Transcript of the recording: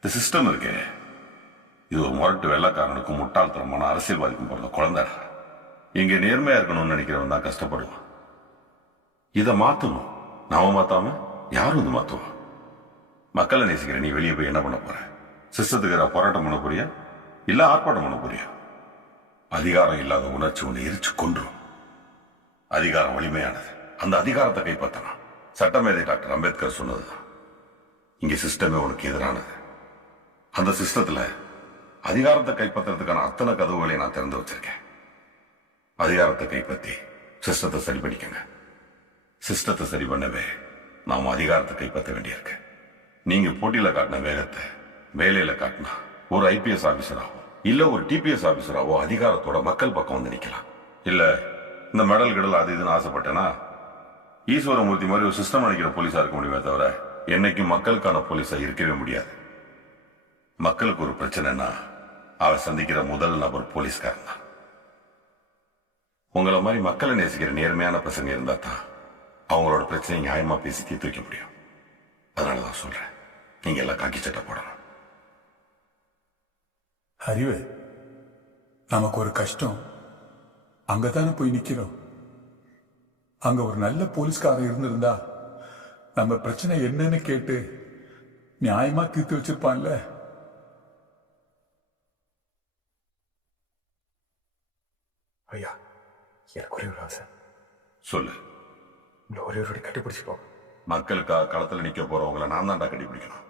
இந்த சிஸ்டம் இருக்கே, இது ஒரு முரட்டு வெள்ளக்காரனுக்கும் முட்டாள்தனமான அரசியல்வாதிக்கும் பிறந்த குழந்தை. இங்க நேர்மையா இருக்கணும்னு நினைக்கிறவன் தான் கஷ்டப்படுவான். இதை மாத்தணும். நாம மாத்தாம யாரும் இது மாத்துவா? மக்களை நேசிக்கிற நீ வெளியே போய் என்ன பண்ண போற? சிஸ்டத்துக்கு போராட்டம் பண்ண போறியா, இல்ல ஆர்ப்பாட்டம் பண்ண போறியா? அதிகாரம் இல்லாத உணர்ச்சி ஒன்று எரிச்சு கொன்றும். அதிகாரம் வலிமையானது. அந்த அதிகாரத்தை கைப்பற்றணும். சட்டமேதை டாக்டர் அம்பேத்கர் சொன்னதுதான். இங்க சிஸ்டமே உனக்கு எதிரானது. அந்த சிஸ்டத்துல அதிகாரத்தை கைப்பற்றுறதுக்கான அத்தனை கதவுகளையும் நான் திறந்து வச்சிருக்கேன். அதிகாரத்தை கைப்பற்றி சிஸ்டத்தை சரி பண்ணிக்கங்க. சிஸ்டத்தை சரி பண்ணவே நாம அதிகாரத்தை கைப்பற்ற வேண்டியிருக்கு. நீங்க போட்டியில காட்டின வேகத்தை வேலையில காட்டினா ஒரு ஐபிஎஸ் ஆபீசராவோ இல்ல ஒரு டிபிஎஸ் ஆபீசராவோ அதிகாரத்தோட மக்கள் பக்கம் வந்து நிக்கலாம். இல்ல இந்த மெடல் கிடல் அது இதுன்னு ஆசைப்பட்டேன்னா ஈஸ்வரமூர்த்தி மாதிரி ஒரு சிஸ்டம் அடிக்கிற போலீஸா இருக்க முடியுமே தவிர என்னைக்கும் மக்களுக்கான போலீஸா இருக்கவே முடியாது. மக்களுக்கு ஒரு பிரச்சனைனா அவ சந்திக்கிற முதல் நபர் போலீஸ்காரன் தான். உங்களை மாதிரி மக்களை நேசிக்கிற நேர்மையான பசங்க இருந்தா தான் அவங்களோட பிரச்சனையை நியாயமா பேசி தீர்த்து வைக்க முடியும். அதனாலதான் சொல்றேன், நீங்க எல்லாம் காக்கி சட்டை போடணும். அறிவு, நமக்கு ஒரு கஷ்டம், அங்கதானே போய் நிக்கிறோம். அங்க ஒரு நல்ல போலீஸ்காரர் இருந்திருந்தா நம்ம பிரச்சனை என்னன்னு கேட்டு நியாயமா தீர்த்து வச்சிருப்பான்ல. ஐயா, எனக்கு ஒரே ஒரு ஆசை. சொல்லு. ஒரே ஒரு கட்டிப்பிடிச்சிப்போம். மக்களுக்காக களத்துல நிக்க போறவங்களை நான் தான்டா கண்டுபிடிக்கணும்.